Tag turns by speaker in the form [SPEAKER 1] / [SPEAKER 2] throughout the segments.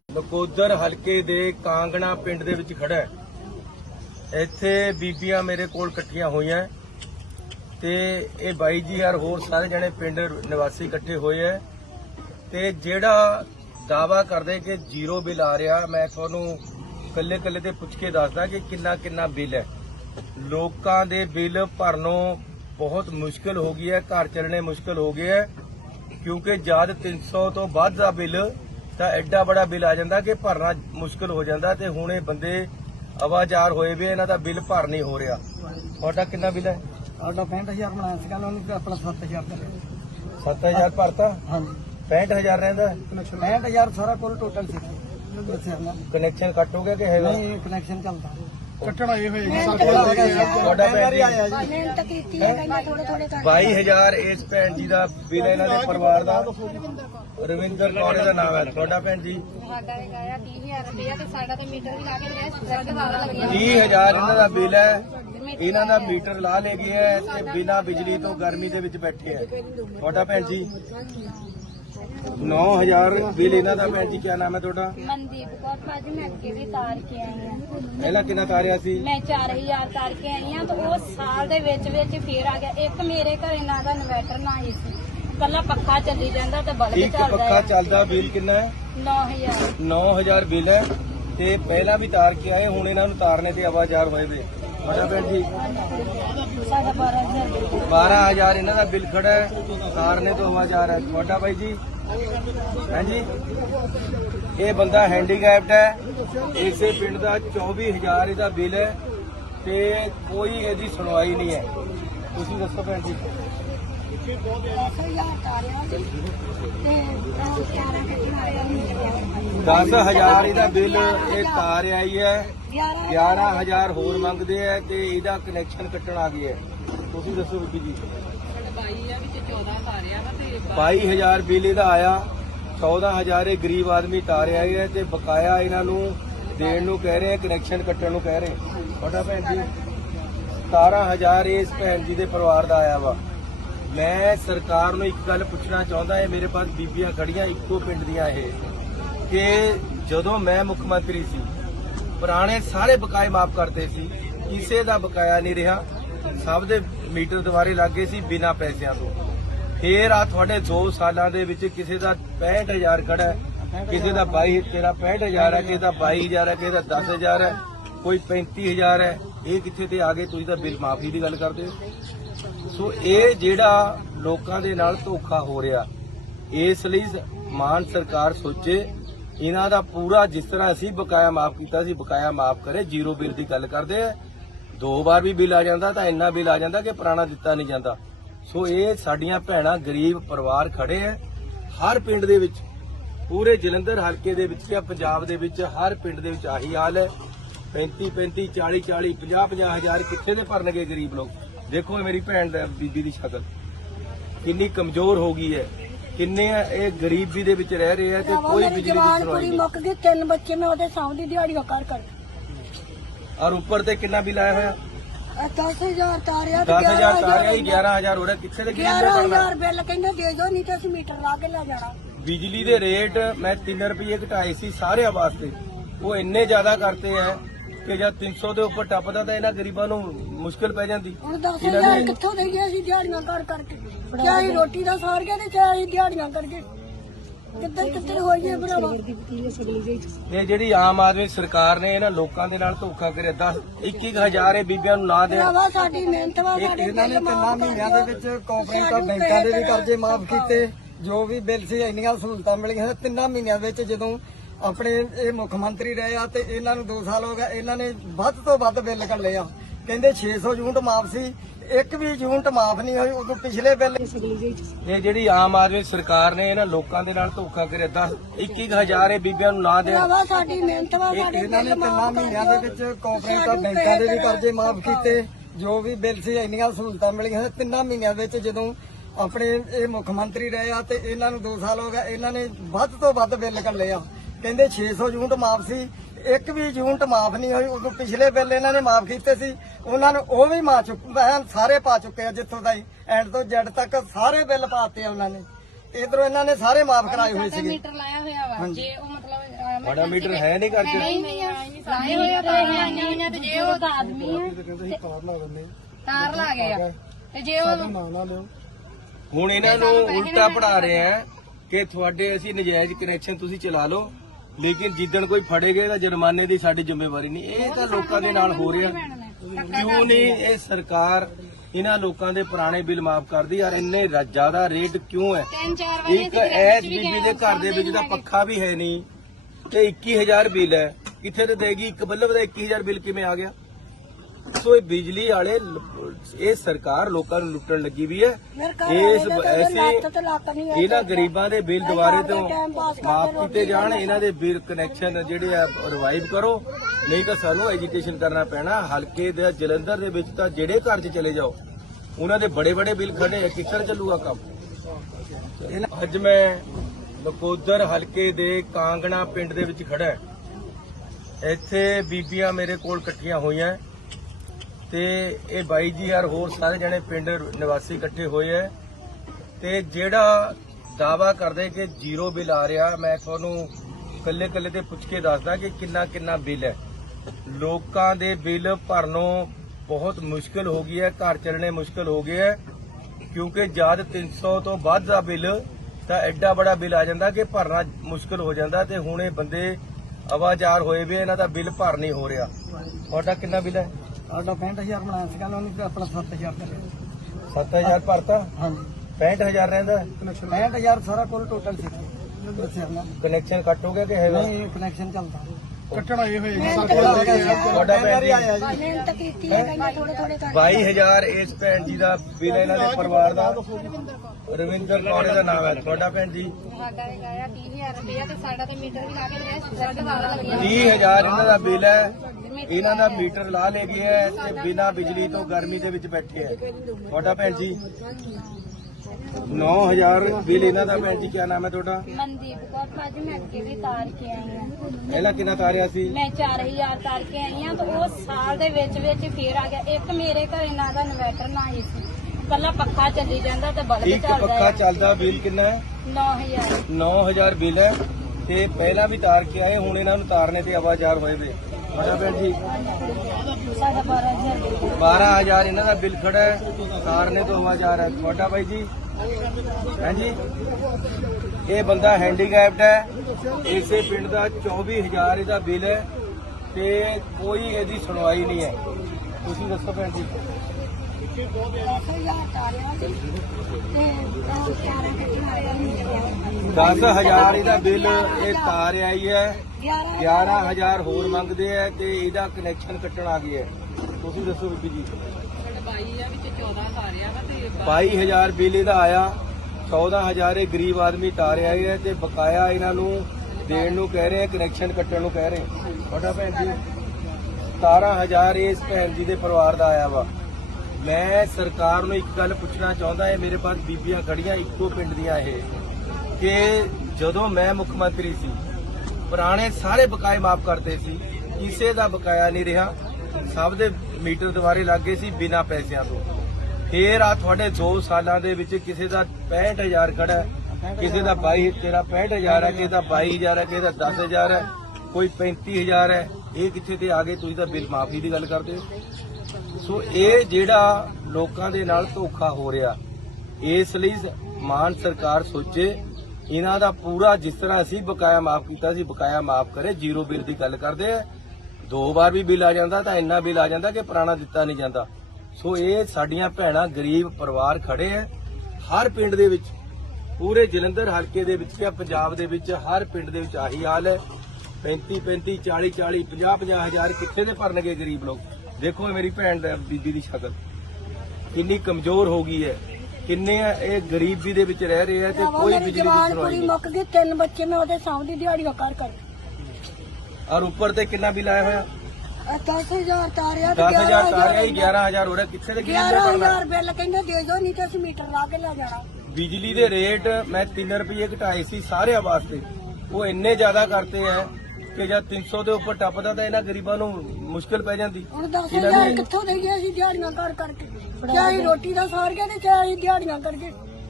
[SPEAKER 1] ਨਕੋਦਰ ਹਲਕੇ ਦੇ ਕਾਂਗਣਾ ਪਿੰਡ ਦੇ ਵਿੱਚ ਖੜਾ ਹੈ। ਇੱਥੇ ਬੀਬੀਆਂ ਮੇਰੇ ਕੋਲ ਇਕੱਠੀਆਂ ਹੋਈਆਂ ਤੇ ਇਹ ਬਾਈ ਜੀ ਯਾਰ ਹੋਰ ਸਾਰੇ ਜਣੇ ਪਿੰਡ ਨਿਵਾਸੀ ਇਕੱਠੇ ਹੋਏ ਐ ਤੇ ਜਿਹੜਾ ਦਾਵਾ ਕਰਦੇ ਕਿ ਜ਼ੀਰੋ ਬਿੱਲ ਆ ਰਿਹਾ, ਮੈਂ ਤੁਹਾਨੂੰ ਕੱਲੇ ਕੱਲੇ ਤੇ ਪੁੱਛ ਕੇ ਦੱਸਦਾ ਕਿ ਕਿੰਨਾ ਬਿੱਲ ਹੈ। ਲੋਕਾਂ ਦੇ ਬਿੱਲ ਭਰਨੋਂ ਬਹੁਤ ਮੁਸ਼ਕਲ ਹੋ ਗਈ ਹੈ, ਘਰ ਚੱਲਣੇ ਮੁਸ਼ਕਲ ਹੋ ਗਏ ਹੈ ਕਿਉਂਕਿ ਜਦ 300 ਤੋਂ ਵੱਧ ਦਾ ਬਿੱਲ ਤਾਂ ਐਡਾ ਬੜਾ ਬਿੱਲ ਆ ਜਾਂਦਾ ਕਿ ਭਰਨਾ ਮੁਸ਼ਕਲ ਹੋ ਜਾਂਦਾ ਤੇ ਹੁਣ ਇਹ ਬੰਦੇ ਆਵਾਜ਼ਾਰ ਹੋਏ ਵੀ ਇਹਨਾਂ ਦਾ ਬਿੱਲ ਭਰ ਨਹੀਂ ਹੋ ਰਿਹਾ। ਤੁਹਾਡਾ ਕਿੰਨਾ ਬਿੱਲ ਹੈ?
[SPEAKER 2] ਸਾਡਾ 65000 ਬਣਾਇਆ ਸੀਗਾ ਉਹਨੂੰ ਤੇ ਆਪਣਾ 7000 ਦਾ
[SPEAKER 1] 7000 ਭਰਤਾ?
[SPEAKER 2] ਹਾਂਜੀ
[SPEAKER 1] 65000 ਰਹਿੰਦਾ?
[SPEAKER 2] 65000 ਸਾਰਾ ਕੁੱਲ ਟੋਟਲ ਸੀ।
[SPEAKER 1] ਕਨੈਕਸ਼ਨ ਕੱਟ ਹੋ ਗਿਆ ਕਿ ਹੈਗਾ?
[SPEAKER 2] ਨਹੀਂ ਕਨੈਕਸ਼ਨ ਚੱਲਦਾ
[SPEAKER 3] ਕੱਟਣਾ ਇਹ ਹੋਏਗਾ
[SPEAKER 1] ਤੁਹਾਡਾ ਭੈਣ ਜੀ
[SPEAKER 4] ਮਿਹਨਤ ਕੀਤੀ ਹੈ ਕਹਿੰਦਾ ਥੋੜੇ
[SPEAKER 1] 22000 ਇਸ ਭੈਣ ਜੀ ਦਾ ਬਿੱਲ ਇਹਨਾਂ ਦੇ ਪਰਿਵਾਰ ਦਾ। ਰਵਿੰਦਰ ਕੌਰ ਦਾ ਨਾਮ ਹੈ। ਤੁਹਾਡਾ ਭੈਣ ਜੀ?
[SPEAKER 4] ਸਾਡਾ ਹੈਗਾ 30000 ਰੁਪਇਆ ਤੇ ਸਾਡਾ ਤੇ ਮੀਟਰ ਵੀ ਲਾ ਕੇ ਲਿਆ ਸੈੱਟ ਵਾਲਾ ਲੱਗਿਆ
[SPEAKER 1] 30000 ਇਹਨਾਂ ਦਾ ਬਿੱਲ ਹੈ। ਇਹਨਾਂ ਦਾ ਮੀਟਰ ਲਾ ਲੇ ਗਿਆ ਹੈ ਤੇ ਬਿਨਾਂ ਬਿਜਲੀ ਤੋਂ ਗਰਮੀ ਦੇ ਵਿੱਚ ਬੈਠੇ ਹੈ। ਤੁਹਾਡਾ ਭੈਣ ਜੀ? 9000 ਬਿੱਲ ਇਹਨਾਂ ਦਾ। ਭੈਣ ਜੀ ਕੀ ਨਾਮ ਹੈ ਤੁਹਾਡਾ?
[SPEAKER 4] ਮਨਦੀਪ ਕੌਰ। ਭਾਜੀ ਮੈਂ ਅੱਗੇ ਵੀ ਤਾਰ ਕੇ ਆਈ ਹਾਂ।
[SPEAKER 1] ਪਹਿਲਾਂ ਕਿੰਨਾ ਤਾਰਿਆ ਸੀ?
[SPEAKER 4] ਮੈਂ 4000 ਤਾਰ ਕੇ ਆਈ ਹਾਂ ਤੇ ਉਹ ਸਾਲ ਦੇ ਵਿੱਚ ਫੇਰ ਆ ਗਿਆ। ਇੱਕ ਮੇਰੇ ਘਰੇ ਨਾ ਦਾ ਇਨਵਰਟਰ ਨਾ ਹੀ ਸੀ, ਕੱਲਾ ਪੱਖਾ ਚੱਲੀ ਜਾਂਦਾ ਤੇ ਬਲਬ
[SPEAKER 1] ਇੱਕ
[SPEAKER 4] ਚੱਲਦਾ
[SPEAKER 1] ਪੱਖਾ ਚੱਲਦਾ। ਬਿੱਲ ਕਿੰਨਾ ਹੈ? 9000 ਬਿੱਲ ਹੈ ਤੇ ਪਹਿਲਾਂ ਵੀ ਤਾਰ ਕੇ ਆਏ, ਹੁਣ ਇਹਨਾਂ ਨੂੰ ਤਾਰਨੇ ਤੇ ਆਵਾਜ਼ਾਰ ਹੋਏ ਵੇ। ਤੁਹਾਡਾ ਭੈਣ ਜੀ?
[SPEAKER 4] ਸਾਡਾ 12000
[SPEAKER 1] 12000 ਇਹਨਾਂ ਦਾ ਬਿੱਲ ਖੜਾ ਹੈ, ਤਾਰਨੇ ਤੋਂ ਆਵਾਜ਼ਾਰ ਹੈ। ਤੁਹਾਡਾ ਬਾਈ ਜੀ? ਹਾਂਜੀ, ਇਹ ਬੰਦਾ ਹੈਂਡੀਕੈਪਡ ਹੈ। ਇਸੇ ਪਿੰਡ ਦਾ 24000 ਇਹਦਾ ਬਿੱਲ ਹੈ ਤੇ ਕੋਈ ਇਹਦੀ ਸੁਣਵਾਈ ਨਹੀਂ ਹੈ। ਤੁਸੀਂ ਦੱਸੋ ਭੈਣ ਜੀ?
[SPEAKER 4] 10000 ਤਾਰਿਆ ਤੇ
[SPEAKER 1] 10000 ਇਹਦਾ ਬਿੱਲ ਇਹ ਤਾਰ ਆਈ ਹੈ। 11000 ਹੋਰ ਮੰਗਦੇ ਆ ਤੇ ਇਹਦਾ ਕਨੈਕਸ਼ਨ ਕੱਟਣ ਆ ਗਿਆ। ਤੁਸੀਂ ਦੱਸੋ ਬੀਬੀ ਜੀ? 22000 ਬਿੱਲ ਇਹਦਾ ਆਇਆ, 14000 ਇਹ ਗਰੀਬ ਆਦਮੀ ਤਾਰਿਆ ਹੈ ਤੇ ਬਕਾਇਆ ਇਹਨਾਂ ਨੂੰ ਦੇਣ ਨੂੰ ਕਹਿ ਰਹੇ, ਕਨੈਕਸ਼ਨ ਕੱਟਣ ਨੂੰ ਕਹਿ ਰਹੇ। ਤੁਹਾਡਾ ਭੈਣ ਜੀ? 17000 ਇਸ ਭੈਣ ਜੀ ਦੇ ਪਰਿਵਾਰ ਦਾ ਆਇਆ ਵਾ। ਮੈਂ ਸਰਕਾਰ ਨੂੰ ਇੱਕ ਗੱਲ ਪੁੱਛਣਾ ਚਾਹੁੰਦਾ, ਇਹ ਮੇਰੇ ਪਾਸ ਬੀਬੀਆਂ ਖੜੀਆਂ ਇੱਕੋ ਪਿੰਡ ਦੀਆਂ ਇਹ, ਕਿ ਜਦੋਂ ਮੈਂ ਮੁੱਖ ਮੰਤਰੀ ਸੀ ਪੁਰਾਣੇ ਸਾਰੇ ਬਕਾਏ ਮਾਫ ਕਰਦੇ ਸੀ, ਕਿਸੇ ਦਾ ਬਕਾਇਆ ਨਹੀਂ ਰਿਹਾ, ਸਭ ਦੇ ਮੀਟਰ ਦੁਬਾਰੇ ਲੱਗੇ ਸੀ ਬਿਨਾਂ ਪੈਸਿਆਂ ਤੋਂ। ਫੇਰ ਆ ਤੁਹਾਡੇ 2 ਸਾਲਾਂ ਦੇ ਵਿੱਚ ਕਿਸੇ ਦਾ 65000 ਖੜਾ ਹੈ, ਕਿਸੇ ਦਾ 65000 ਹੈ, ਕਿਸੇ ਦਾ 22000 ਹੈ, ਕਿਸੇ ਦਾ 10000 ਹੈ, ਕੋਈ 35000 ਹੈ। ਇਹ ਕਿੱਥੇ ਤੇ ਆ ਗਏ? ਤੁਸੀਂ ਤਾਂ ਬਿੱਲ ਮਾਫੀ ਦੀ ਗੱਲ ਕਰਦੇ ਹੋ। ਸੋ ਇਹ ਜਿਹੜਾ ਲੋਕਾਂ ਦੇ ਨਾਲ ਧੋਖਾ ਹੋ ਰਿਹਾ, ਇਸ ਲਈ ਮਾਨ ਸਰਕਾਰ ਸੋਚੇ ਇਹਨਾਂ ਦਾ ਪੂਰਾ, ਜਿਸ ਤਰ੍ਹਾਂ ਅਸੀਂ ਬਕਾਇਆ ਮਾਫ ਕੀਤਾ ਸੀ ਬਕਾਇਆ ਮਾਫ ਕਰੇ। ਜ਼ੀਰੋ ਬਿੱਲ ਦੀ ਗੱਲ ਕਰਦੇ ਆ, 2 ਵਾਰ ਵੀ ਬਿੱਲ ਆ ਜਾਂਦਾ ਤਾਂ ਇੰਨਾ ਬਿੱਲ ਆ ਜਾਂਦਾ ਕਿ ਪੁਰਾਣਾ ਦਿੱਤਾ ਨਹੀਂ ਜਾਂਦਾ। ਸੋ ਇਹ ਸਾਡੀਆਂ ਭੈਣਾਂ ਗਰੀਬ ਪਰਿਵਾਰ ਖੜੇ ਆ ਹਰ ਪਿੰਡ ਦੇ ਵਿੱਚ, ਪੂਰੇ ਜਲੰਧਰ ਹਲਕੇ ਦੇ ਵਿੱਚ ਜਾਂ ਪੰਜਾਬ ਦੇ ਵਿੱਚ ਹਰ ਪਿੰਡ ਦੇ ਵਿੱਚ ਆਹੀ ਹਾਲ ਹੈ। 35 40 50 ਹਜ਼ਾਰ ਕਿੱਥੇ ਦੇ ਭਰਨਗੇ ਗਰੀਬ ਲੋਕ? ਦੇਖੋ ਮੇਰੀ ਭੈਣ ਦਾ ਬੀਬੀ ਦੀ ਸ਼ਕਲ ਕਿੰਨੀ ਕਮਜ਼ੋਰ ਹੋ ਗਈ ਹੈ, ਕਿੰਨੇ ਇਹ ਗਰੀਬੀ ਦੇ ਵਿੱਚ ਰਹਿ ਰਹੇ ਆ ਤੇ ਕੋਈ ਬਿਜਲੀ ਦੀ ਸੁਣਵਾਈ ਨਹੀਂ।
[SPEAKER 4] ਮੁੱਕ ਗਈ, 3 ਬੱਚੇ ਮੈਂ ਉਹਦੇ ਸਾਹਮਣੇ ਦਿਹਾੜੀਆਂ ਕਰ
[SPEAKER 1] ਔਰ ਉੱਪਰ ਤੇ ਕਿੰਨਾ ਬਿੱਲ ਆਇਆ ਹੋਇਆ?
[SPEAKER 4] 10000 ਤਾਰਿਆ
[SPEAKER 1] 10000 ਤਾਰਿਆ ਹੀ 11000 ਹੋ ਰਿਹਾ। ਕਿੱਥੇ ਦੇ ਗਰੀਬ ਨੇ ਭਰਨਾ?
[SPEAKER 4] 11000 ਬਿੱਲ ਕਹਿੰਦੇ ਦੇ ਦਿਓ ਨਹੀਂ ਤਾਂ ਅਸੀਂ ਮੀਟਰ ਲਾ ਕੇ ਲੈ ਜਾਣਾ।
[SPEAKER 1] ਬਿਜਲੀ ਦੇ ਰੇਟ ਮੈਂ 3 ਰੁਪਏ ਘਟਾਏ ਸੀ ਸਾਰਿਆਂ ਵਾਸਤੇ, ਉਹ ਇੰਨੇ ਜ਼ਿਆਦਾ ਕਰਤੇ ਹੈ ਕਿ ਜਦ 300 ਦੇ ਉੱਪਰ ਟੱਪਦਾ ਤਾਂ ਇਹਨਾਂ ਗਰੀਬਾਂ ਨੂੰ ਮੁਸ਼ਕਲ ਪੈ ਜਾਂਦੀ।
[SPEAKER 4] ਹੁਣ 10000 ਕਿੱਥੋਂ ਦੇਈਏ ਅਸੀਂ ਦਿਹਾੜੀਆਂ ਕਰਕੇ? ਚਾਹੇ ਰੋਟੀ ਦਾ ਸਾਰ ਕੇ ਤੇ ਚਾਹੇ ਦਿਹਾੜੀਆਂ ਕਰਕੇ, ਕਿੱਧਰ ਹੋਈਏ ਭਰਾਵਾ।
[SPEAKER 1] ਇਹ ਜਿਹੜੀ ਆਮ ਆਦਮੀ ਸਰਕਾਰ ਨੇ ਇਹਨਾਂ ਲੋਕਾਂ ਦੇ ਨਾਲ ਧੋਖਾ ਕਰਿਆ। 21,000 ਇਹ ਬੀਬੀਆਂ ਨੂੰ ਨਾ ਦੇਣ।
[SPEAKER 4] ਭਰਾਵਾ ਸਾਡੀ ਮਿਹਨਤ ਵਾ, ਸਾਡੇ
[SPEAKER 2] ਇਹਨਾਂ ਨੇ 3 ਮਹੀਨਿਆਂ ਦੇ ਵਿੱਚ ਕੋਆਪਰੇਟਿਵ ਬੈਂਕਾਂ ਦੇ ਵੀ ਕਰਜ਼ੇ ਮਾਫ ਕੀਤੇ, ਜੋ ਵੀ ਬਿੱਲ ਸੀ ਇੰਨੀਆਂ ਸਹੂਲਤਾਂ ਮਿਲੀਆਂ 3 ਮਹੀਨਿਆਂ ਵਿੱਚ। ਜਦੋਂ ਆਪਣੇ ਇਹ ਮੁੱਖ ਮੰਤਰੀ ਰਹੇ ਆ ਤੇ ਇਹਨਾਂ ਨੂੰ 2 ਸਾਲ ਹੋ ਗਏ, ਇਹਨਾਂ ਨੇ ਵੱਧ ਤੋਂ ਵੱਧ ਬਿੱਲ ਕੱਢੇ ਆ। ਕਹਿੰਦੇ 600 ਯੂਨਿਟ ਮਾਫ ਸੀ, ਇੱਕ ਵੀ ਯੂਨਿਟ ਮਾਫ ਨਹੀਂ ਹੋਈ। ਉਦੋਂ ਪਿਛਲੇ ਬਿੱਲ
[SPEAKER 1] ਇਹ ਜਿਹੜੀ ਆਮ ਆਦਮੀ ਸਰਕਾਰ ਨੇ ਇਹਨਾਂ ਲੋਕਾਂ ਦੇ ਨਾਲ ਧੋਖਾ ਕਰਿਆ। 21,000 ਇਹ ਬੀਬੀਆਂ ਨੂੰ ਨਾ ਦੇਣ।
[SPEAKER 4] ਭਰਾਵਾ ਸਾਡੀ ਮਿਹਨਤ ਵਾ, ਸਾਡੇ
[SPEAKER 2] ਇਹਨਾਂ ਨੇ 3 ਮਹੀਨਿਆਂ ਦੇ ਵਿੱਚ ਕੋਆਪਰੇਟਿਵ ਬੈਂਕਾਂ ਦੇ ਵੀ ਕਰਜ਼ੇ ਮਾਫ ਕੀਤੇ, ਜੋ ਵੀ ਬਿੱਲ ਸੀ ਇੰਨੀਆਂ ਸਹੂਲਤਾਂ ਮਿਲੀਆਂ 3 ਮਹੀਨਿਆਂ ਵਿੱਚ। ਜਦੋਂ ਆਪਣੇ ਇਹ ਮੁੱਖ ਮੰਤਰੀ ਰਹੇ ਆ ਤੇ ਇਹਨਾਂ ਨੂੰ 2 ਸਾਲ ਹੋ ਗਏ, ਇਹਨਾਂ ਨੇ ਵੱਧ ਤੋਂ ਵੱਧ ਬਿੱਲ ਕੱਢੇ ਆ। ਕਹਿੰਦੇ 600 ਯੂਨਿਟ ਮਾਫ ਸੀ, ਇੱਕ ਵੀ ਯੂਨਿਟ ਮਾਫ ਨਹੀਂ ਹੋਈ। ਉਦੋਂ ਪਿਛਲੇ ਬਿੱਲ ਇਹਨਾਂ ਨੇ ਮਾਫ ਕੀਤੇ ਸੀ, ਉਹਨਾਂ ਨੂੰ ਉਹ ਵੀ ਸਾਰੇ ਪਾ ਚੁੱਕੇ ਆ, ਜਿੱਥੋਂ ਤਾਈ ਐਂਡ ਤੋਂ ਜੈਡ ਤੱਕ ਸਾਰੇ ਬਿੱਲ ਪਾਤੇ ਆ ਉਹਨਾਂ ਨੇ। ਇਧਰੋਂ ਇਹਨਾਂ ਨੇ ਸਾਰੇ ਮਾਫ ਕਰਾਏ ਹੋਏ ਸੀਗੇ।
[SPEAKER 4] ਮੀਟਰ ਲਾਇਆ ਹੋਇਆ ਵਾ, ਜੇ ਉਹ ਮਤਲਬ
[SPEAKER 1] ਤੁਹਾਡਾ ਮੀਟਰ ਹੈ ਨਹੀਂ ਘਰ 'ਚ?
[SPEAKER 4] ਲਾਏ ਹੋਏ ਆ ਤਾਂ ਆਈਆਂ ਤੇ ਜੇ ਉਹ ਆਦਮੀ ਆ ਤਾਰ ਲਾ ਗਏ ਆ ਤੇ ਜੇ ਉਹ
[SPEAKER 1] ਹੁਣ ਇਹਨਾਂ ਨੂੰ ਉਲਟਾ ਪੜਾ ਰਹੇ ਆ ਕਿ ਤੁਹਾਡੇ ਅਸੀਂ ਨਜਾਇਜ਼ ਕਨੈਕਸ਼ਨ ਤੁਸੀਂ ਚਲਾ ਲਓ, ਲੇਕਿਨ ਜਿੱਦਣ ਕੋਈ ਫੜੇ ਗਏ ਤਾਂ ਜੁਰਮਾਨੇ ਦੀ ਸਾਡੀ ਜ਼ਿੰਮੇਵਾਰੀ ਨਹੀਂ। ਇਹ ਤਾਂ ਲੋਕਾਂ ਦੇ ਨਾਲ ਹੋ ਰਿਹਾ। ਕਿਉਂ ਨਹੀਂ ਇਹ ਸਰਕਾਰ ਇਹਨਾਂ ਲੋਕਾਂ ਦੇ ਪੁਰਾਣੇ ਬਿੱਲ ਮਾਫ ਕਰਦੀ? ਯਾਰ ਇੰਨੇ ਜ਼ਿਆਦਾ ਰੇਟ ਕਿਉਂ ਹੈ?
[SPEAKER 4] 3-4 ਵਜੇ
[SPEAKER 1] ਇੱਕ ਐਸ ਬੀਬੀ ਦੇ ਘਰ ਦੇ ਵਿੱਚ ਤਾਂ ਪੱਖਾ ਵੀ ਹੈ ਨਹੀਂ ਤੇ 21000 ਬਿੱਲ ਹੈ, ਕਿੱਥੇ ਤੇ ਦੇਗੀ? ਇੱਕ ਬੱਲਬ ਦਾ 21000 ਬਿੱਲ ਕਿਵੇਂ ਆ ਗਿਆ? ਸੋ ਇਹ ਬਿਜਲੀ ਵਾਲੇ ਇਹ ਸਰਕਾਰ ਲੋਕਾਂ ਨੂੰ ਲੁੱਟਣ ਲੱਗੀ ਵੀ ਹੈ। ਇਹਨਾਂ ਗਰੀਬਾਂ ਦੇ ਬਿੱਲ ਦੁਬਾਰੇ ਤੋਂ ਮਾਫ ਕੀਤੇ ਜਾਣ, ਇਹਨਾਂ ਦੇ ਬਿੱਲ ਕਨੈਕਸ਼ਨ ਜਿਹੜੇ ਆ ਰਿਵਾਈਵ ਕਰੋ, ਨਹੀਂ ਤਾਂ ਸਾਨੂੰ ਐਜੀਟੇਸ਼ਨ ਕਰਨਾ ਪੈਣਾ। ਹਲਕੇ ਦੇ ਜਲੰਧਰ ਦੇ ਵਿੱਚ ਤਾਂ ਜਿਹੜੇ ਘਰ 'ਚ ਚਲੇ ਜਾਓ ਉਹਨਾਂ ਦੇ ਬੜੇ ਬੜੇ ਬਿੱਲ ਖੜੇ ਆ, ਕਿੱਥੇ ਚੱਲੂਗਾ ਕੰਮ? ਅੱਜ ਮੈਂ ਨਕੋਦਰ ਹਲਕੇ ਦੇ ਕਾਂਗਣਾ ਪਿੰਡ ਦੇ ਵਿੱਚ ਖੜਾ। ਇੱਥੇ ਬੀਬੀਆਂ ਮੇਰੇ ਕੋਲ ਇਕੱਠੀਆਂ ਹੋਈਆਂ ਤੇ ਇਹ ਬਾਈ ਜੀ ਯਾਰ ਹੋਰ ਸਾਰੇ ਜਣੇ ਪਿੰਡ ਨਿਵਾਸੀ ਇਕੱਠੇ ਹੋਏ ਐ ਤੇ ਜਿਹੜਾ ਦਾਵਾ ਕਰਦੇ ਕਿ ਜ਼ੀਰੋ ਬਿੱਲ ਆ ਰਿਹਾ, ਮੈਂ ਤੁਹਾਨੂੰ ਕੱਲੇ ਕੱਲੇ ਤੇ ਪੁੱਛ ਕੇ ਦੱਸਦਾ ਕਿ ਕਿੰਨਾ ਕਿੰਨਾ ਬਿੱਲ ਹੈ। ਲੋਕਾਂ ਦੇ ਬਿੱਲ ਭਰਨੋਂ ਬਹੁਤ ਮੁਸ਼ਕਲ ਹੋ ਗਈ ਹੈ, ਘਰ ਚੱਲਣੇ ਮੁਸ਼ਕਲ ਹੋ ਗਏ ਹੈ, ਕਿਉਂਕਿ ਜਦ 300 ਤੋਂ ਵੱਧ ਦਾ ਬਿੱਲ ਤਾਂ ਐਡਾ ਬੜਾ ਬਿੱਲ ਆ ਜਾਂਦਾ ਕਿ ਭਰਨਾ ਮੁਸ਼ਕਲ ਹੋ ਜਾਂਦਾ। ਤੇ ਹੁਣ ਇਹ ਬੰਦੇ ਆਵਾਜ਼ਾਰ ਹੋਏ ਵੀ ਇਹਨਾਂ ਦਾ ਬਿੱਲ ਭਰ ਨਹੀਂ ਹੋ ਰਿਹਾ। ਤੁਹਾਡਾ ਕਿੰਨਾ ਬਿੱਲ ਹੈ?
[SPEAKER 2] ਸਾਡਾ 65000 ਬਣਾਇਆ ਸੀਗਾ ਉਹਨੇ ਤੇ ਆਪਣਾ 7000 ਕਰਿਆ।
[SPEAKER 1] 7000 ਭਰਤਾ?
[SPEAKER 2] ਹਾਂਜੀ
[SPEAKER 1] 65000 ਰਹਿੰਦਾ?
[SPEAKER 2] 65000 ਸਾਰਾ ਕੁੱਲ ਟੋਟਲ ਸੀ ਦੱਸਿਆ ਨਾ।
[SPEAKER 1] ਕਨੈਕਸ਼ਨ ਕੱਟ ਹੋ ਗਿਆ ਕਿ ਹੈਗਾ?
[SPEAKER 2] ਨਹੀਂ ਕਨੈਕਸ਼ਨ ਚੱਲਦਾ
[SPEAKER 3] ਕੱਟਣਾ ਇਹ ਹੋਏਗਾ।
[SPEAKER 1] ਤੁਹਾਡਾ ਭੈਣ ਜੀ
[SPEAKER 4] ਮਿਹਨਤ ਕੀਤੀ ਹੈ ਕਹਿੰਦਾ ਥੋੜੇ ਥੋੜੇ
[SPEAKER 1] 22000 ਇਸ ਭੈਣ ਜੀ ਦਾ ਬਿੱਲ ਹੈ, ਇਹਨਾਂ ਦੇ ਪਰਿਵਾਰ ਦਾ। ਰਵਿੰਦਰ ਕੌਰ ਦਾ ਨਾਮ ਹੈ। ਤੁਹਾਡਾ ਭੈਣ ਜੀ?
[SPEAKER 4] ਸਾਡਾ ਹੈਗਾ 30000 ਰੁਪਇਆ ਤੇ ਸਾਡਾ ਤੇ ਮੀਟਰ ਵੀ ਲਾ ਕੇ ਲਿਆ, ਸਾਡਾ ਵਾਲਾ ਲੱਗਿਆ
[SPEAKER 1] 30000 ਇਹਨਾਂ ਦਾ ਬਿੱਲ ਹੈ। ਇਹਨਾਂ ਦਾ ਮੀਟਰ ਲਾ ਲੇ ਗਿਆ ਹੈ ਤੇ ਬਿਨਾਂ ਬਿਜਲੀ ਤੋਂ ਗਰਮੀ ਦੇ ਵਿੱਚ ਬੈਠੇ ਹੈ। ਤੁਹਾਡਾ ਭੈਣ ਜੀ? 9000 ਬਿੱਲ ਇਹਨਾਂ ਦਾ। ਭੈਣ ਜੀ ਕੀ ਨਾਮ ਹੈ ਤੁਹਾਡਾ?
[SPEAKER 4] ਮਨਦੀਪ ਕੌਰ। ਭਾਜੀ ਮੈਂ ਅੱਗੇ ਵੀ ਤਾਰ ਕੇ ਆਈ ਆ,
[SPEAKER 1] ਪਹਿਲਾਂ ਕਿੰਨਾ ਤਾਰਿਆ ਸੀ?
[SPEAKER 4] ਮੈਂ 4000 ਤਾਰ ਕੇ ਆਈ ਆ ਤੇ ਉਹ ਸਾਲ ਦੇ ਵਿੱਚ ਫੇਰ ਆ ਗਿਆ। ਇੱਕ ਮੇਰੇ ਘਰੇ ਨਾ ਦਾ ਇਨਵਰਟਰ ਨਾ ਹੀ ਸੀ, ਕੱਲਾ ਪੱਖਾ ਚੱਲੀ ਜਾਂਦਾ ਤੇ ਬਲਬ
[SPEAKER 1] ਇੱਕ
[SPEAKER 4] ਚੱਲਦਾ
[SPEAKER 1] ਪੱਖਾ ਚੱਲਦਾ। ਬਿੱਲ ਕਿੰਨਾ ਹੈ?
[SPEAKER 4] 9000
[SPEAKER 1] 9000 ਬਿੱਲ ਹੈ ਤੇ ਪਹਿਲਾਂ ਵੀ ਤਾਰ ਕੇ ਆਏ, ਹੁਣ ਇਹਨਾਂ ਨੂੰ ਤਾਰਨੇ ਤੇ ਆਵਾਜ਼ਾਰ ਹੋਏ ਵੇ। ਤੁਹਾਡਾ ਭੈਣ ਜੀ?
[SPEAKER 4] ਸਾਡਾ 12000
[SPEAKER 1] 12000 ਇਹਨਾਂ ਦਾ ਬਿੱਲ ਖੜਾ ਹੈ, ਤਾਰਨੇ ਤੋਂ ਆਵਾਜ਼ਾਰ ਹੈ। ਤੁਹਾਡਾ ਬਾਈ ਜੀ? ਹਾਂਜੀ, ਇਹ ਬੰਦਾ ਹੈਂਡੀਕੈਪਡ ਹੈ, ਇਸੇ ਪਿੰਡ ਦਾ 24000 ਇਹਦਾ ਬਿੱਲ ਹੈ ਤੇ ਕੋਈ ਇਹਦੀ ਸੁਣਵਾਈ ਨਹੀਂ ਹੈ। ਤੁਸੀਂ ਦੱਸੋ ਭੈਣ ਜੀ? 10000 ਇਹਦਾ ਬਿੱਲ ਇਹ ਤਾਰ ਆਈ ਹੈ, 11000 ਹੋਰ ਮੰਗਦੇ ਆ ਤੇ ਇਹਦਾ ਕਨੈਕਸ਼ਨ ਕੱਟਣ ਆ ਗਿਆ। ਤੁਸੀਂ ਦੱਸੋ ਬੀਬੀ ਜੀ? 22000 ਬਿੱਲ ਇਹਦਾ ਆਇਆ, 14000 ਇਹ ਗਰੀਬ ਆਦਮੀ ਤਾਰਿਆ ਹੈ ਤੇ ਬਕਾਇਆ ਇਹਨਾਂ ਨੂੰ ਦੇਣ ਨੂੰ ਕਹਿ ਰਹੇ, ਕਨੈਕਸ਼ਨ ਕੱਟਣ ਨੂੰ ਕਹਿ ਰਹੇ। ਤੁਹਾਡਾ ਭੈਣ ਜੀ? 17000 ਇਸ ਭੈਣ ਜੀ ਦੇ ਪਰਿਵਾਰ ਦਾ ਆਇਆ ਵਾ। ਮੈਂ ਸਰਕਾਰ ਨੂੰ ਇੱਕ ਗੱਲ ਪੁੱਛਣਾ ਚਾਹੁੰਦਾ, ਇਹ ਮੇਰੇ ਪਾਸ ਬੀਬੀਆਂ ਖੜੀਆਂ ਇੱਕੋ ਪਿੰਡ ਦੀਆਂ, ਇਹ ਕਿ ਜਦੋਂ ਮੈਂ ਮੁੱਖ ਮੰਤਰੀ ਸੀ ਪੁਰਾਣੇ ਸਾਰੇ ਬਕਾਏ ਮਾਫ ਕਰਦੇ ਸੀ, ਕਿਸੇ ਦਾ ਬਕਾਇਆ ਨਹੀਂ ਰਿਹਾ, ਸਭ ਦੇ ਮੀਟਰ ਦੁਬਾਰੇ ਲੱਗ ਗਏ ਸੀ ਬਿਨਾਂ ਪੈਸਿਆਂ ਤੋਂ। ਫੇਰ ਆ ਤੁਹਾਡੇ 2 ਸਾਲਾਂ ਦੇ ਵਿੱਚ ਕਿਸੇ ਦਾ 65000 ਖੜਾ, ਕਿਸੇ ਦਾ 65000 ਹੈ, ਕਿਸੇ ਦਾ 22000 ਹੈ, ਕਿਸੇ ਦਾ 10000 ਹੈ, ਕੋਈ 35000 ਹੈ। ਇਹ ਕਿੱਥੇ ਤੇ ਆ ਗਏ? ਤੁਸੀਂ ਤਾਂ ਬਿੱਲ ਮਾਫੀ ਦੀ ਗੱਲ ਕਰਦੇ ਹੋ। ਸੋ ਇਹ ਜਿਹੜਾ ਲੋਕਾਂ ਦੇ ਨਾਲ ਧੋਖਾ ਹੋ ਰਿਹਾ, ਇਸ ਲਈ ਮਾਨ ਸਰਕਾਰ ਸੋਚੇ ਇਹਨਾਂ ਦਾ ਪੂਰਾ, ਜਿਸ ਤਰ੍ਹਾਂ ਅਸੀਂ ਬਕਾਇਆ ਮਾਫ ਕੀਤਾ ਸੀ, ਬਕਾਇਆ ਮਾਫ ਕਰੇ। ਜ਼ੀਰੋ ਬਿੱਲ ਦੀ ਗੱਲ ਕਰਦੇ ਆ, 2 ਵਾਰ ਵੀ ਬਿੱਲ ਆ ਜਾਂਦਾ ਤਾਂ ਇੰਨਾ ਬਿੱਲ ਆ ਜਾਂਦਾ ਕਿ ਪੁਰਾਣਾ ਦਿੱਤਾ ਨਹੀਂ ਜਾਂਦਾ। ਸੋ ਇਹ ਸਾਡੀਆਂ ਭੈਣਾਂ ਗਰੀਬ ਪਰਿਵਾਰ ਖੜੇ ਆ ਹਰ ਪਿੰਡ ਦੇ ਵਿੱਚ, ਪੂਰੇ ਜਲੰਧਰ ਹਲਕੇ ਦੇ ਵਿੱਚ ਜਾਂ ਪੰਜਾਬ ਦੇ ਵਿੱਚ ਹਰ ਪਿੰਡ ਦੇ ਵਿੱਚ ਆਹੀ ਹਾਲ ਹੈ। 35-35, 40-40, 50-50 ਹਜ਼ਾਰ ਕਿੱਥੇ ਦੇ ਭਰਨਗੇ ਗਰੀਬ ਲੋਕ? ਦੇਖੋ ਮੇਰੀ ਭੈਣ ਦਾ ਬੀਬੀ ਦੀ ਸ਼ਕਲ ਕਿੰਨੀ ਕਮਜ਼ੋਰ ਹੋ ਗਈ ਹੈ, ਕਿੰਨੇ ਇਹ ਗਰੀਬੀ ਦੇ ਵਿੱਚ ਰਹਿ ਰਹੇ ਆ ਤੇ ਕੋਈ ਬਿਜਲੀ ਦੀ ਸੁਣਵਾਈ ਨਹੀਂ।
[SPEAKER 4] ਮੁੱਕ ਗਈ, 3 ਬੱਚੇ ਮੈਂ ਉਹਦੇ ਸਾਹਮਣੇ ਦਿਹਾੜੀਆਂ ਕਰ
[SPEAKER 1] ਔਰ ਉੱਪਰ ਤੇ ਕਿੰਨਾ ਬਿੱਲ ਆਇਆ ਹੋਇਆ?
[SPEAKER 4] 10000 ਤਾਰਿਆ
[SPEAKER 1] 10000 ਤਾਰਿਆ ਹੀ 11000 ਹੋ ਰਿਹਾ। ਕਿੱਥੇ ਦੇ ਗਰੀਬ ਨੇ ਭਰਨਾ?
[SPEAKER 4] 11000 ਬਿੱਲ ਕਹਿੰਦੇ ਦੇ ਦਿਓ, ਨਹੀਂ ਤਾਂ ਅਸੀਂ ਮੀਟਰ ਲਾ ਕੇ ਲੈ ਜਾਣਾ।
[SPEAKER 1] ਬਿਜਲੀ ਦੇ ਰੇਟ ਮੈਂ 3 ਰੁਪਏ ਘਟਾਏ ਸੀ ਸਾਰਿਆਂ ਵਾਸਤੇ, ਉਹ ਇੰਨੇ ਜ਼ਿਆਦਾ ਕਰਤੇ ਹੈ ਕਿ ਜਦ 300 ਦੇ ਉੱਪਰ ਟੱਪਦਾ ਤਾਂ ਇਹਨਾਂ ਗਰੀਬਾਂ ਨੂੰ ਮੁਸ਼ਕਲ ਪੈ ਜਾਂਦੀ।
[SPEAKER 4] ਹੁਣ 10000 ਕਿੱਥੋਂ ਦੇਈਏ ਅਸੀਂ ਦਿਹਾੜੀਆਂ ਕਰਕੇ? ਚਾਹੇ ਰੋਟੀ ਦਾ ਸਾਰ ਕੇ ਤੇ ਚਾਹੇ ਦਿਹਾੜੀਆਂ ਕਰਕੇ।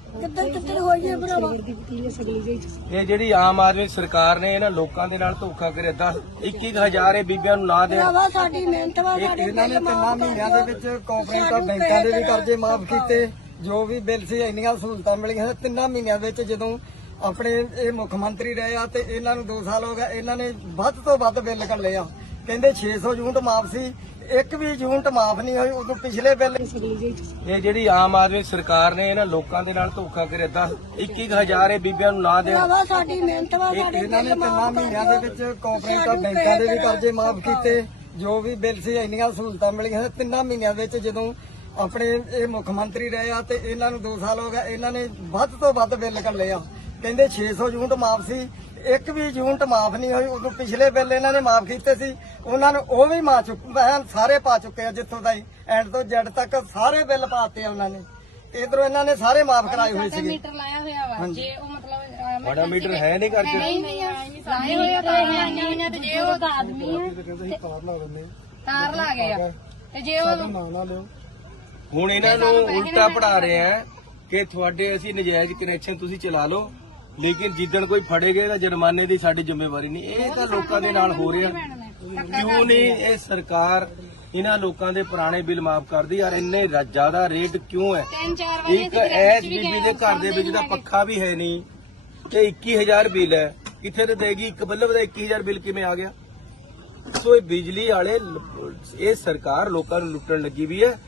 [SPEAKER 3] ਕਿੱਧਰ ਕਿੱਧਰ ਹੋਈਏ ਭਰਾਵਾ।
[SPEAKER 1] ਇਹ ਜਿਹੜੀ ਆਮ ਆਦਮੀ ਸਰਕਾਰ ਨੇ ਇਹਨਾਂ ਲੋਕਾਂ ਦੇ ਨਾਲ ਧੋਖਾ ਕਰਿਆ 21,000 ਇਹ ਬੀਬੀਆਂ ਨੂੰ ਨਾ ਦੇਣ।
[SPEAKER 3] ਭਰਾਵਾ ਸਾਡੀ ਮਿਹਨਤ ਵਾ, ਸਾਡੇ
[SPEAKER 2] ਇਹਨਾਂ ਨੇ 3 ਮਹੀਨਿਆਂ ਦੇ ਵਿੱਚ ਕੋਆਪਰੇਟਿਵ ਬੈਂਕਾਂ ਦੇ ਵੀ ਕਰਜ਼ੇ ਮਾਫ ਕੀਤੇ, ਜੋ ਵੀ ਬਿੱਲ ਸੀ ਇੰਨੀਆਂ ਸਹੂਲਤਾਂ ਮਿਲੀਆਂ 3 ਮਹੀਨਿਆਂ ਵਿੱਚ। ਜਦੋਂ ਆਪਣੇ ਇਹ ਮੁੱਖ ਮੰਤਰੀ ਰਹੇ ਆ ਤੇ ਇਹਨਾਂ ਨੂੰ 2 ਸਾਲ ਹੋ ਗਏ, ਇਹਨਾਂ ਨੇ ਵੱਧ ਤੋਂ ਵੱਧ ਬਿੱਲ ਕੱਢੇ ਆ। ਕਹਿੰਦੇ 600 ਯੂਨਿਟ ਮਾਫ ਸੀ, ਇੱਕ ਵੀ ਯੂਨਿਟ ਮਾਫ ਨਹੀਂ ਹੋਈ। ਉਦੋਂ ਪਿਛਲੇ ਬਿੱਲ
[SPEAKER 1] ਇਹ ਜਿਹੜੀ ਆਮ ਆਦਮੀ ਸਰਕਾਰ ਨੇ ਇਹਨਾਂ ਲੋਕਾਂ ਦੇ ਨਾਲ ਧੋਖਾ ਕਰਿਆ 21,000 ਇਹ ਬੀਬੀਆਂ ਨੂੰ ਨਾ ਦੇਣ।
[SPEAKER 3] ਭਰਾਵਾ ਸਾਡੀ ਮਿਹਨਤ ਵਾ, ਸਾਡੇ
[SPEAKER 2] ਇਹਨਾਂ ਨੇ 3 ਮਹੀਨਿਆਂ ਦੇ ਵਿੱਚ ਕੋਆਪਰੇਟਿਵ ਬੈਂਕਾਂ ਦੇ ਵੀ ਕਰਜ਼ੇ ਮਾਫ ਕੀਤੇ, ਜੋ ਵੀ ਬਿੱਲ ਸੀ ਇੰਨੀਆਂ ਸਹੂਲਤਾਂ ਮਿਲੀਆਂ 3 ਮਹੀਨਿਆਂ ਵਿੱਚ। ਜਦੋਂ ਆਪਣੇ ਇਹ ਮੁੱਖ ਮੰਤਰੀ ਰਹੇ ਆ ਤੇ ਇਹਨਾਂ ਨੂੰ 2 ਸਾਲ ਹੋ ਗਏ, ਇਹਨਾਂ ਨੇ ਵੱਧ ਤੋਂ ਵੱਧ ਬਿੱਲ ਕੱਢੇ ਆ। ਕਹਿੰਦੇ 600 ਯੂਨਿਟ ਮਾਫ ਸੀ, ਇੱਕ ਵੀ ਯੂਨਿਟ ਮਾਫ ਨਹੀਂ ਹੋਈ। ਉਦੋਂ ਪਿਛਲੇ ਬਿੱਲ ਇਹਨਾਂ ਨੇ ਮਾਫ ਕੀਤੇ ਸੀ, ਉਹਨਾਂ ਨੂੰ ਉਹ ਵੀ ਸਾਰੇ ਪਾ ਚੁੱਕੇ ਆ। ਜਿੱਥੋਂ ਤਾਈ ਐਂਡ ਤੋਂ ਜੈਡ ਤੱਕ ਸਾਰੇ ਬਿੱਲ ਪਾਤੇ ਆ ਉਹਨਾਂ ਨੇ। ਤੇ ਇਧਰੋਂ ਇਹਨਾਂ ਨੇ ਸਾਰੇ ਮਾਫ ਕਰਾਏ ਹੋਏ ਸੀਗੇ।
[SPEAKER 4] ਮੀਟਰ ਲਾਇਆ ਹੋਇਆ ਵਾ, ਜੇ ਉਹ ਮਤਲਬ
[SPEAKER 1] ਬੜਾ ਮੀਟਰ ਹੈ ਨਹੀਂ ਘਰ 'ਚ।
[SPEAKER 4] ਲਾਏ ਹੋਏ ਆ ਤਾਂ ਆਈਆਂ ਤੇ ਜੇ ਉਹ ਆਦਮੀ ਆ ਤਾਰ ਲਾ ਗਏ ਆ ਤੇ ਜੇ ਉਹ
[SPEAKER 1] ਹੁਣ ਇਹਨਾਂ ਨੂੰ ਉਲਟਾ ਪੜਾ ਰਹੇ ਆ ਕਿ ਤੁਹਾਡੇ ਅਸੀਂ ਨਜਾਇਜ਼ ਕਨੈਕਸ਼ਨ ਤੁਸੀਂ ਚਲਾ ਲਓ, ਲੇਕਿਨ ਜਿੱਦਣ ਕੋਈ ਫੜੇ ਗਏ ਤਾਂ ਜੁਰਮਾਨੇ ਦੀ ਸਾਡੀ ਜ਼ਿੰਮੇਵਾਰੀ ਨਹੀਂ। ਇਹ ਤਾਂ ਲੋਕਾਂ ਦੇ ਨਾਲ ਹੋ ਰਿਹਾ। ਕਿਉਂ ਨਹੀਂ ਇਹ ਸਰਕਾਰ ਇਹਨਾਂ ਲੋਕਾਂ ਦੇ ਪੁਰਾਣੇ ਬਿੱਲ ਮਾਫ ਕਰਦੀ? ਯਾਰ ਇੰਨੇ ਜ਼ਿਆਦਾ ਰੇਟ ਕਿਉਂ ਹੈ?
[SPEAKER 4] 3-4 ਵਜੇ
[SPEAKER 1] ਇੱਕ ਐਸ ਬੀਬੀ ਦੇ ਘਰ ਦੇ ਵਿੱਚ ਤਾਂ ਪੱਖਾ ਵੀ ਹੈ ਨਹੀਂ ਤੇ 21,000 ਬਿੱਲ ਹੈ, ਕਿੱਥੇ ਤੇ ਦੇਗੀ? ਇੱਕ ਬੱਲਬ ਦਾ 21,000 ਬਿੱਲ ਕਿਵੇਂ ਆ ਗਿਆ? ਸੋ ਇਹ ਬਿਜਲੀ ਵਾਲੇ ਇਹ ਸਰਕਾਰ ਲੋਕਾਂ ਨੂੰ ਲੁੱਟਣ ਲੱਗੀ ਵੀ ਹੈ।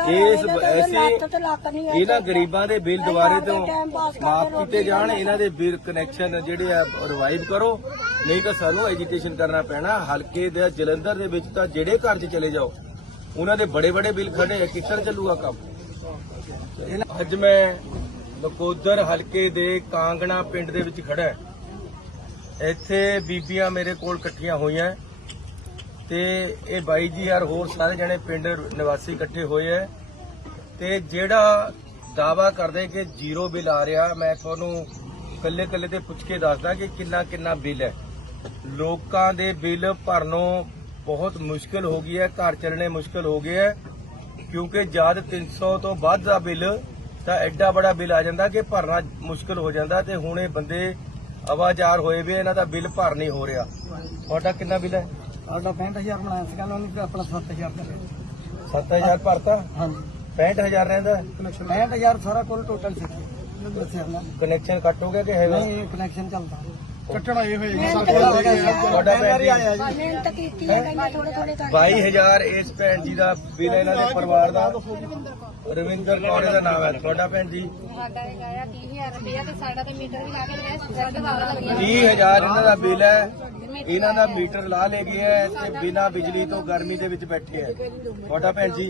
[SPEAKER 1] ਇਹਨਾਂ ਗਰੀਬਾਂ ਦੇ ਬਿੱਲ ਦੁਬਾਰੇ ਤੋਂ ਮਾਫ ਕੀਤੇ ਜਾਣ, ਇਹਨਾਂ ਦੇ ਬਿੱਲ ਕਨੈਕਸ਼ਨ ਜਿਹੜੇ ਆ ਰਿਵਾਈਵ ਕਰੋ, ਨਹੀਂ ਤਾਂ ਸਾਨੂੰ ਐਜੀਟੇਸ਼ਨ ਕਰਨਾ ਪੈਣਾ। ਹਲਕੇ ਦੇ ਜਲੰਧਰ ਦੇ ਵਿੱਚ ਤਾਂ ਜਿਹੜੇ ਘਰ 'ਚ ਚਲੇ ਜਾਓ ਉਹਨਾਂ ਦੇ ਬੜੇ ਬੜੇ ਬਿੱਲ ਖੜੇ ਆ, ਕਿੱਥੇ ਚੱਲੂਗਾ ਕੰਮ? ਅੱਜ ਮੈਂ ਨਕੋਦਰ ਹਲਕੇ ਦੇ ਕਾਂਗਣਾ ਪਿੰਡ ਦੇ ਵਿੱਚ ਖੜਾ। ਇੱਥੇ ਬੀਬੀਆਂ ਮੇਰੇ ਕੋਲ ਇਕੱਠੀਆਂ ਹੋਈਆਂ ਤੇ ਇਹ ਬਾਈ ਜੀ ਯਾਰ ਹੋਰ ਸਾਰੇ ਜਣੇ ਪਿੰਡ ਨਿਵਾਸੀ ਇਕੱਠੇ ਹੋਏ ਐ ਤੇ ਜਿਹੜਾ ਦਾਵਾ ਕਰਦੇ ਕਿ ਜ਼ੀਰੋ ਬਿੱਲ ਆ ਰਿਹਾ, ਮੈਂ ਤੁਹਾਨੂੰ ਕੱਲੇ ਕੱਲੇ ਤੇ ਪੁੱਛ ਕੇ ਦੱਸਦਾ ਕਿ ਕਿੰਨਾ ਕਿੰਨਾ ਬਿੱਲ ਹੈ। ਲੋਕਾਂ ਦੇ ਬਿੱਲ ਭਰਨੋਂ ਬਹੁਤ ਮੁਸ਼ਕਲ ਹੋ ਗਈ ਹੈ, ਘਰ ਚੱਲਣੇ ਮੁਸ਼ਕਲ ਹੋ ਗਏ ਹੈ, ਕਿਉਂਕਿ ਜਦ 300 ਤੋਂ ਵੱਧ ਦਾ ਬਿੱਲ ਤਾਂ ਐਡਾ ਬੜਾ ਬਿੱਲ ਆ ਜਾਂਦਾ ਕਿ ਭਰਨਾ ਮੁਸ਼ਕਲ ਹੋ ਜਾਂਦਾ। ਤੇ ਹੁਣ ਇਹ ਬੰਦੇ ਆਵਾਜ਼ਾਰ ਹੋਏ ਵੀ ਇਹਨਾਂ ਦਾ ਬਿੱਲ ਭਰ ਨਹੀਂ ਹੋ ਰਿਹਾ। ਤੁਹਾਡਾ ਕਿੰਨਾ ਬਿੱਲ ਹੈ?
[SPEAKER 2] ਸਾਡਾ 65,000 ਬਣਾਇਆ ਸੀਗਾ ਉਹਨੂੰ ਤੇ ਆਪਣਾ 7,000 ਕਰਿਆ।
[SPEAKER 1] 7,000 ਭਰਤਾ?
[SPEAKER 2] ਹਾਂਜੀ
[SPEAKER 1] 65,000 ਰਹਿੰਦਾ।
[SPEAKER 2] 65,000 ਸਾਰਾ ਕੁੱਲ ਟੋਟਲ ਸੀ। ਦੱਸਿਆ ਨਾ
[SPEAKER 1] ਕਨੈਕਸ਼ਨ ਕੱਟ ਹੋ ਗਿਆ ਕਿ ਹੈਗਾ?
[SPEAKER 2] ਨਹੀਂ ਕਨੈਕਸ਼ਨ ਚੱਲਦਾ।
[SPEAKER 3] ਕੱਟਣਾ ਇਹ ਹੋਏਗਾ
[SPEAKER 1] ਤੁਹਾਡਾ ਭੈਣ ਜੀ
[SPEAKER 3] ਮਿਹਨਤ ਕੀਤੀ ਹੈ ਕਹਿੰਦੇ ਥੋੜੇ ਥੋੜੇ ਕਰਕੇ
[SPEAKER 1] 22,000 ਇਸ ਭੈਣ ਜੀ ਦਾ ਬਿੱਲ ਹੈ, ਇਹਨਾਂ ਦੇ ਪਰਿਵਾਰ ਦਾ। ਰਵਿੰਦਰ ਕੌਰ ਦਾ ਨਾਮ ਹੈ। ਤੁਹਾਡਾ ਭੈਣ ਜੀ?
[SPEAKER 4] ਸਾਡਾ ਹੈਗਾ 30,000 ਰੁਪਇਆ ਤੇ ਸਾਡਾ ਤੇ ਮੀਟਰ ਵੀ ਲਾ ਕੇ ਲਿਆ, ਸਾਡਾ ਵਾਲਾ ਲੱਗਿਆ
[SPEAKER 1] 30,000 ਇਹਨਾਂ ਦਾ ਬਿੱਲ ਹੈ। ਇਹਨਾਂ ਦਾ ਮੀਟਰ ਲਾ ਲੇ ਗਿਆ ਹੈ ਤੇ ਬਿਨਾਂ ਬਿਜਲੀ ਤੋਂ ਗਰਮੀ ਦੇ ਵਿੱਚ ਬੈਠੇ ਹੈ। ਤੁਹਾਡਾ ਭੈਣ ਜੀ?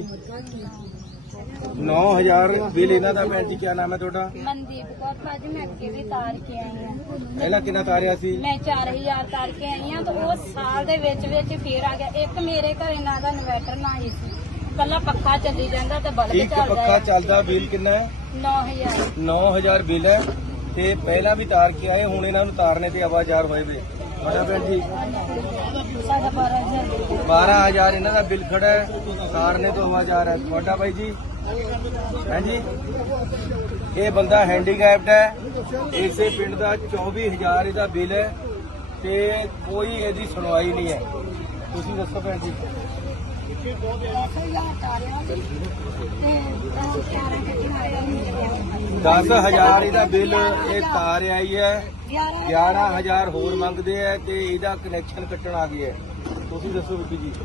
[SPEAKER 1] 9,000 ਬਿੱਲ ਇਹਨਾਂ ਦਾ। ਭੈਣ ਜੀ ਕੀ ਨਾਮ ਹੈ ਤੁਹਾਡਾ?
[SPEAKER 4] ਮਨਦੀਪ ਕੌਰ। ਭਾਜੀ ਮੈਂ ਅੱਗੇ ਵੀ ਤਾਰ ਕੇ ਆਈ ਆ,
[SPEAKER 1] ਪਹਿਲਾਂ ਕਿੰਨਾ ਤਾਰਿਆ ਸੀ?
[SPEAKER 4] ਮੈਂ 4,000 ਤਾਰ ਕੇ ਆਈ ਆ ਤੇ ਉਹ ਸਾਲ ਦੇ ਵਿੱਚ ਫੇਰ ਆ ਗਿਆ। ਇੱਕ ਮੇਰੇ ਘਰੇ ਨਾ ਦਾ ਇਨਵਰਟਰ ਨਾ ਹੀ ਸੀ, ਕੱਲਾ ਪੱਖਾ ਚੱਲੀ ਜਾਂਦਾ ਤੇ ਬਲਬ
[SPEAKER 1] ਇੱਕ
[SPEAKER 4] ਚੱਲਦਾ
[SPEAKER 1] ਪੱਖਾ ਚੱਲਦਾ। ਬਿੱਲ ਕਿੰਨਾ ਹੈ?
[SPEAKER 4] 9,000।
[SPEAKER 1] 9,000 ਬਿੱਲ ਹੈ ਤੇ ਪਹਿਲਾਂ ਵੀ ਤਾਰ ਕੇ ਆਏ, ਹੁਣ ਇਹਨਾਂ ਨੂੰ ਤਾਰਨੇ ਤੇ ਆਵਾਜ਼ਾਰ ਹੋਏ ਵੇ। ਤੁਹਾਡਾ ਭੈਣ ਜੀ?
[SPEAKER 4] ਸਾਡਾ 12,000।
[SPEAKER 1] 12,000 ਇਹਨਾਂ ਦਾ ਬਿੱਲ ਖੜਾ ਹੈ, ਤਾਰਨੇ ਤੋਂ ਆਵਾਜ਼ਾਰ ਹੈ। ਤੁਹਾਡਾ ਬਾਈ ਜੀ? ਹਾਂਜੀ, ਇਹ ਬੰਦਾ ਹੈਂਡੀਕੈਪਡ ਹੈ, ਇਸੇ ਪਿੰਡ ਦਾ 24,000 ਇਹਦਾ ਬਿੱਲ ਹੈ ਤੇ ਕੋਈ ਇਹਦੀ ਸੁਣਵਾਈ ਨਹੀਂ ਹੈ। ਤੁਸੀਂ ਦੱਸੋ ਭੈਣ ਜੀ? 10,000 ਇਹਦਾ ਬਿੱਲ ਇਹ ਤਾਰ ਆਈ ਹੈ, 11,000 ਹੋਰ ਮੰਗਦੇ ਆ ਤੇ ਇਹਦਾ ਕਨੈਕਸ਼ਨ ਕੱਟਣ ਆ ਗਿਆ। ਤੁਸੀਂ ਦੱਸੋ ਬੀਬੀ ਜੀ?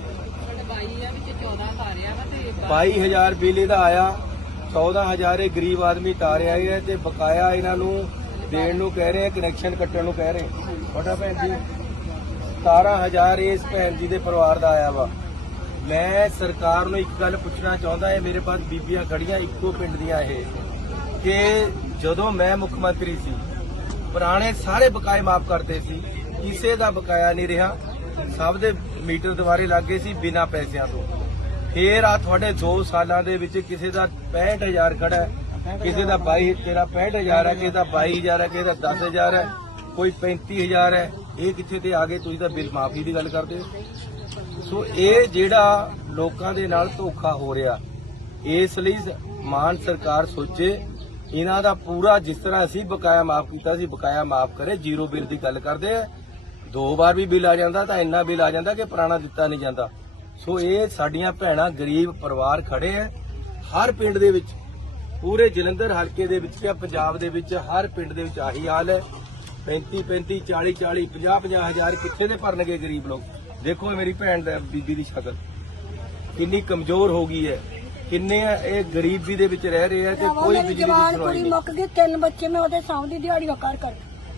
[SPEAKER 1] 22,000 ਬਿੱਲ ਇਹਦਾ ਆਇਆ, 14,000 ਇਹ ਗਰੀਬ ਆਦਮੀ ਤਾਰਿਆ ਹੈ ਤੇ ਬਕਾਇਆ ਇਹਨਾਂ ਨੂੰ ਦੇਣ ਨੂੰ ਕਹਿ ਰਹੇ, ਕਨੈਕਸ਼ਨ ਕੱਟਣ ਨੂੰ ਕਹਿ ਰਹੇ। ਤੁਹਾਡਾ ਭੈਣ ਜੀ? 17,000 ਇਸ ਭੈਣ ਜੀ ਦੇ ਪਰਿਵਾਰ ਦਾ ਆਇਆ ਵਾ। ਮੈਂ ਸਰਕਾਰ ਨੂੰ ਇੱਕ ਗੱਲ ਪੁੱਛਣਾ ਚਾਹੁੰਦਾ, ਇਹ ਮੇਰੇ ਪਾਸ ਬੀਬੀਆਂ ਖੜੀਆਂ ਇੱਕੋ ਪਿੰਡ ਦੀਆਂ, ਇਹ ਕਿ ਜਦੋਂ ਮੈਂ ਮੁੱਖ ਮੰਤਰੀ ਸੀ ਪੁਰਾਣੇ ਸਾਰੇ ਬਕਾਏ ਮਾਫ ਕਰਦੇ ਸੀ, ਕਿਸੇ ਦਾ ਬਕਾਇਆ ਨਹੀਂ ਰਿਹਾ, ਸਭ ਦੇ ਮੀਟਰ ਦੁਬਾਰੇ ਲੱਗੇ ਸੀ ਬਿਨਾਂ ਪੈਸਿਆਂ ਤੋਂ। ਫੇਰ ਆ ਤੁਹਾਡੇ 2 ਸਾਲਾਂ ਦੇ ਵਿੱਚ ਕਿਸੇ ਦਾ 65,000 ਖੜਾ ਹੈ, ਕਿਸੇ ਦਾ 65,000 ਹੈ, ਕਿਸੇ ਦਾ 22,000 ਹੈ, ਕਿਸੇ ਦਾ 10,000 ਹੈ, ਕੋਈ 35,000 ਹੈ। ਇਹ ਕਿੱਥੇ ਤੇ ਆ ਗਏ? ਤੁਸੀਂ ਤਾਂ ਬਿੱਲ ਮਾਫੀ ਦੀ ਗੱਲ ਕਰਦੇ ਹੋ। ਸੋ ਇਹ ਜਿਹੜਾ ਲੋਕਾਂ ਦੇ ਨਾਲ ਧੋਖਾ ਹੋ ਰਿਹਾ, ਇਸ ਲਈ ਮਾਨ ਸਰਕਾਰ ਸੋਚੇ ਇਹਨਾਂ ਦਾ ਪੂਰਾ ਜਿਸ ਤਰ੍ਹਾਂ ਅਸੀਂ ਬਕਾਇਆ ਮਾਫ ਕੀਤਾ ਸੀ ਬਕਾਇਆ ਮਾਫ ਕਰੇ, ਜ਼ੀਰੋ ਬਿੱਲ ਦੀ ਗੱਲ ਕਰਦੇ ਆ। 2 ਵਾਰ ਵੀ ਬਿੱਲ ਆ ਜਾਂਦਾ ਤਾਂ ਇੰਨਾ ਬਿੱਲ ਆ ਜਾਂਦਾ ਕਿ ਪੁਰਾਣਾ ਦਿੱਤਾ ਨਹੀਂ ਜਾਂਦਾ। ਸੋ ਇਹ ਸਾਡੀਆਂ ਭੈਣਾਂ ਗਰੀਬ ਪਰਿਵਾਰ ਖੜੇ ਆ ਹਰ ਪਿੰਡ ਦੇ ਵਿੱਚ, ਪੂਰੇ ਜਲੰਧਰ ਹਲਕੇ ਦੇ ਵਿੱਚ ਜਾਂ ਪੰਜਾਬ ਦੇ ਵਿੱਚ ਹਰ ਪਿੰਡ ਦੇ ਵਿੱਚ ਆਹੀ ਹਾਲ ਹੈ। 35 40 50 ਹਜ਼ਾਰ ਕਿੱਥੇ ਦੇ ਭਰਨਗੇ ਗਰੀਬ ਲੋਕ। ਦੇਖੋ ਮੇਰੀ ਭੈਣ ਦਾ ਬੀਬੀ ਦੀ ਸ਼ਕਲ ਕਿੰਨੀ ਕਮਜ਼ੋਰ ਹੋ ਗਈ ਹੈ, ਕਿੰਨੇ ਇਹ ਗਰੀਬੀ ਦੇ ਵਿੱਚ ਰਹਿ ਰਹੇ ਆ ਤੇ ਕੋਈ ਬਿਜਲੀ ਦੀ
[SPEAKER 3] ਜਵਾਨ
[SPEAKER 1] ਸੁਣਵਾਈ
[SPEAKER 3] ਕੁੜੀ
[SPEAKER 1] ਨਹੀਂ।
[SPEAKER 3] ਮੁੱਕ ਗਈ, 3 ਬੱਚੇ ਮੈਂ ਉਹਦੇ ਸਾਹਮਣੇ ਦਿਹਾੜੀਆਂ ਕਰ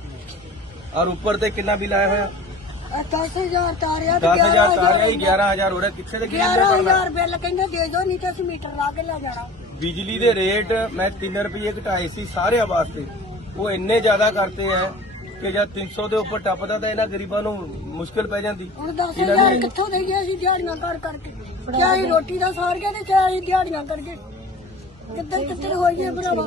[SPEAKER 1] ਔਰ ਉੱਪਰ ਤੇ ਕਿੰਨਾ ਬਿੱਲ ਆਇਆ ਹੋਇਆ?
[SPEAKER 3] 10,000 ਤਾਰਿਆ
[SPEAKER 1] 10,000 ਤਾਰਿਆ ਹੀ 11,000 ਹੋ ਰਿਹਾ। ਕਿੱਥੇ ਦੇ ਗਰੀਬ ਨੇ ਭਰਨਾ?
[SPEAKER 3] 11,000 ਬਿੱਲ ਕਹਿੰਦੇ ਦੇ ਦਿਓ, ਨਹੀਂ ਤਾਂ ਅਸੀਂ ਮੀਟਰ ਲਾ ਕੇ ਲੈ ਜਾਣਾ।
[SPEAKER 1] ਬਿਜਲੀ ਦੇ ਰੇਟ ਮੈਂ 3 ਰੁਪਏ ਘਟਾਏ ਸੀ ਸਾਰਿਆਂ ਵਾਸਤੇ, ਉਹ ਇੰਨੇ ਜ਼ਿਆਦਾ ਕਰਤੇ ਹੈ ਕਿ ਜਦ 300 ਦੇ ਉੱਪਰ ਟੱਪਦਾ ਤਾਂ ਇਹਨਾਂ ਗਰੀਬਾਂ ਨੂੰ ਮੁਸ਼ਕਲ ਪੈ ਜਾਂਦੀ।
[SPEAKER 3] ਹੁਣ 10,000 ਕਿੱਥੋਂ ਦੇਈਏ ਅਸੀਂ ਦਿਹਾੜੀਆਂ ਕਰਕੇ? ਚਾਹੇ ਰੋਟੀ ਦਾ ਸਾਰ ਗਿਆ ਤੇ ਚਾਹੇ ਦਿਹਾੜੀਆਂ ਕਰਕੇ, ਕਿੱਧਰ ਹੋਈਏ ਭਰਾਵਾ।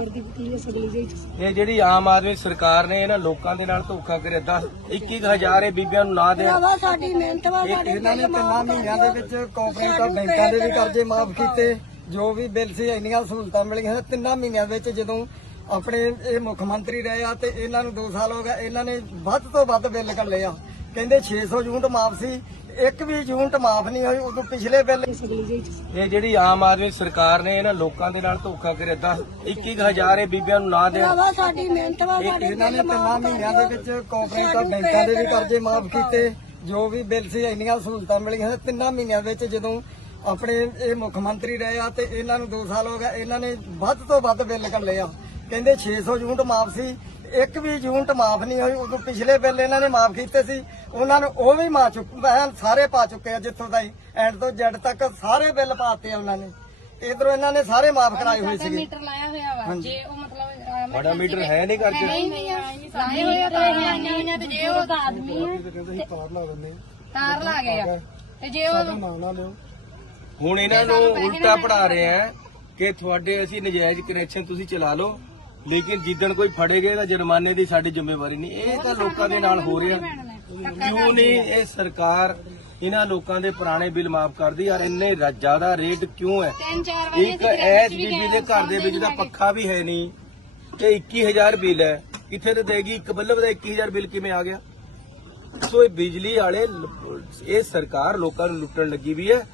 [SPEAKER 1] ਇਹ ਜਿਹੜੀ ਆਮ ਆਦਮੀ ਸਰਕਾਰ ਨੇ ਇਹਨਾਂ ਲੋਕਾਂ ਦੇ ਨਾਲ ਧੋਖਾ ਕਰਿਆ। 21,000 ਇਹ ਬੀਬੀਆਂ ਨੂੰ ਨਾ ਦੇਣ।
[SPEAKER 3] ਭਰਾਵਾ ਸਾਡੀ ਮਿਹਨਤ ਵਾ, ਸਾਡੇ
[SPEAKER 2] ਇਹਨਾਂ ਨੇ 3 ਮਹੀਨਿਆਂ ਦੇ ਵਿੱਚ ਕੋਆਪਰੇਟਿਵ ਬੈਂਕਾਂ ਦੇ ਵੀ ਕਰਜ਼ੇ ਮਾਫ ਕੀਤੇ, ਜੋ ਵੀ ਬਿੱਲ ਸੀ ਇੰਨੀਆਂ ਸਹੂਲਤਾਂ ਮਿਲੀਆਂ 3 ਮਹੀਨਿਆਂ ਵਿੱਚ। ਜਦੋਂ ਆਪਣੇ ਇਹ ਮੁੱਖ ਮੰਤਰੀ ਰਹੇ ਆ ਤੇ ਇਹਨਾਂ ਨੂੰ 2 ਸਾਲ ਹੋ ਗਏ, ਇਹਨਾਂ ਨੇ ਵੱਧ ਤੋਂ ਵੱਧ ਬਿੱਲ ਕੱਢੇ ਆ। ਕਹਿੰਦੇ 600 ਯੂਨਿਟ ਮਾਫ ਸੀ, ਇੱਕ ਵੀ ਯੂਨਿਟ ਮਾਫ ਨਹੀਂ ਹੋਈ। ਉਦੋਂ ਪਿਛਲੇ ਬਿੱਲ
[SPEAKER 1] ਇਹ ਜਿਹੜੀ ਆਮ ਆਦਮੀ ਸਰਕਾਰ ਨੇ ਇਹਨਾਂ ਲੋਕਾਂ ਦੇ ਨਾਲ ਧੋਖਾ ਕਰਿਆ। 21,000 ਇਹ ਬੀਬੀਆਂ ਨੂੰ ਨਾ ਦੇਣ।
[SPEAKER 3] ਭਰਾਵਾ ਸਾਡੀ ਮਿਹਨਤ ਵਾ, ਸਾਡੇ
[SPEAKER 2] ਇਹਨਾਂ ਨੇ 3 ਮਹੀਨਿਆਂ ਦੇ ਵਿੱਚ ਕੋਆਪਰੇਟਿਵ ਬੈਂਕਾਂ ਦੇ ਵੀ ਕਰਜ਼ੇ ਮਾਫ ਕੀਤੇ, ਜੋ ਵੀ ਬਿੱਲ ਸੀ ਇੰਨੀਆਂ ਸਹੂਲਤਾਂ ਮਿਲੀਆਂ 3 ਮਹੀਨਿਆਂ ਵਿੱਚ। ਜਦੋਂ ਆਪਣੇ ਇਹ ਮੁੱਖ ਮੰਤਰੀ ਰਹੇ ਆ ਤੇ ਇਹਨਾਂ ਨੂੰ 2 ਸਾਲ ਹੋ ਗਏ, ਇਹਨਾਂ ਨੇ ਵੱਧ ਤੋਂ ਵੱਧ ਬਿੱਲ ਕੱਢੇ ਆ। ਕਹਿੰਦੇ 600 ਯੂਨਿਟ ਮਾਫ ਸੀ, ਇੱਕ ਵੀ ਯੂਨਿਟ ਮਾਫ ਨਹੀਂ ਹੋਈ। ਉਦੋਂ ਪਿਛਲੇ ਬਿੱਲ ਇਹਨਾਂ ਨੇ ਮਾਫ ਕੀਤੇ ਸੀ, ਉਹਨਾਂ ਨੂੰ ਉਹ ਵੀ ਸਾਰੇ ਪਾ ਚੁੱਕੇ ਆ। ਜਿੱਥੋਂ ਤਾਈ ਐਂਡ ਤੋਂ ਜੈਡ ਤੱਕ ਸਾਰੇ ਬਿੱਲ ਪਾਤੇ ਆ ਉਹਨਾਂ ਨੇ। ਇਧਰੋਂ ਇਹਨਾਂ ਨੇ ਸਾਰੇ ਮਾਫ ਕਰਾਏ ਹੋਏ ਸੀਗੇ।
[SPEAKER 4] ਮੀਟਰ ਲਾਇਆ ਹੋਇਆ ਵਾ, ਜੇ ਉਹ ਮਤਲਬ
[SPEAKER 1] ਬੜਾ ਮੀਟਰ ਹੈ ਨਹੀਂ ਘਰ 'ਚ।
[SPEAKER 4] ਲਾਏ ਹੋਏ ਤਾਂ ਆਈਆਂ ਤੇ ਜੇ ਉਹ ਆਦਮੀ ਹੈ ਤਾਰ ਲਾ ਗਏ ਆ ਤੇ ਜੇ ਉਹ
[SPEAKER 1] ਹੁਣ ਇਹਨਾਂ ਨੂੰ ਉਲਟਾ ਪੜਾ ਰਹੇ ਆ ਕਿ ਤੁਹਾਡੇ ਅਸੀਂ ਨਜਾਇਜ਼ ਕਨੈਕਸ਼ਨ ਤੁਸੀਂ ਚਲਾ ਲਓ, ਲੇਕਿਨ ਜਿੱਦਣ ਕੋਈ ਫੜੇ ਗਏ ਤਾਂ ਜੁਰਮਾਨੇ ਦੀ ਸਾਡੀ ਜ਼ਿੰਮੇਵਾਰੀ ਨਹੀਂ। ਇਹ ਤਾਂ ਲੋਕਾਂ ਦੇ ਨਾਲ ਹੋ ਰਿਹਾ। ਕਿਉਂ ਨਹੀਂ ਇਹ ਸਰਕਾਰ ਇਹਨਾਂ ਲੋਕਾਂ ਦੇ ਪੁਰਾਣੇ ਬਿੱਲ ਮਾਫ ਕਰਦੀ? ਯਾਰ ਇੰਨੇ ਜ਼ਿਆਦਾ ਰੇਟ ਕਿਉਂ ਹੈ?
[SPEAKER 4] 3-4 ਵਾਰੀ
[SPEAKER 1] ਇੱਕ ਐਸ ਬੀਬੀ ਦੇ ਘਰ ਦੇ ਵਿੱਚ ਤਾਂ ਪੱਖਾ ਵੀ ਹੈ ਨਹੀਂ ਤੇ 21,000 ਬਿੱਲ ਹੈ, ਕਿੱਥੇ ਤੇ ਦੇਗੀ? ਇੱਕ ਬੱਲਬ ਦਾ 21,000 ਬਿੱਲ ਕਿਵੇਂ ਆ ਗਿਆ? ਸੋ ਇਹ ਬਿਜਲੀ ਵਾਲੇ ਇਹ ਸਰਕਾਰ ਲੋਕਾਂ ਨੂੰ ਲੁੱਟਣ ਲੱਗੀ ਵੀ ਹੈ।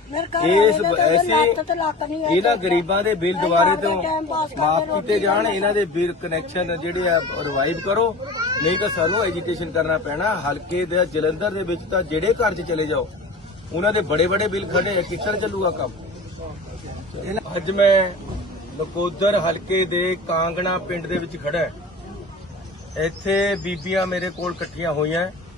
[SPEAKER 1] ਇਹਨਾਂ ਗਰੀਬਾਂ ਦੇ ਬਿੱਲ ਦੁਬਾਰੇ ਤੋਂ ਮਾਫ ਕੀਤੇ ਜਾਣ, ਇਹਨਾਂ ਦੇ ਬਿੱਲ ਕਨੈਕਸ਼ਨ ਜਿਹੜੇ ਆ ਰਿਵਾਈਵ ਕਰੋ, ਨਹੀਂ ਤਾਂ ਸਾਨੂੰ ਐਜੀਟੇਸ਼ਨ ਕਰਨਾ ਪੈਣਾ। ਹਲਕੇ ਦੇ ਜਲੰਧਰ ਦੇ ਵਿੱਚ ਤਾਂ ਜਿਹੜੇ ਘਰ 'ਚ ਚਲੇ ਜਾਓ ਉਹਨਾਂ ਦੇ ਬੜੇ ਬਿੱਲ ਖੜੇ ਆ, ਕਿੱਥੇ ਚੱਲੂਗਾ ਕੰਮ? ਅੱਜ ਮੈਂ ਨਕੋਦਰ ਹਲਕੇ ਦੇ ਕਾਂਗਣਾ ਪਿੰਡ ਦੇ ਵਿੱਚ ਖੜਾ। ਇੱਥੇ ਬੀਬੀਆਂ ਮੇਰੇ ਕੋਲ ਇਕੱਠੀਆਂ ਹੋਈਆਂ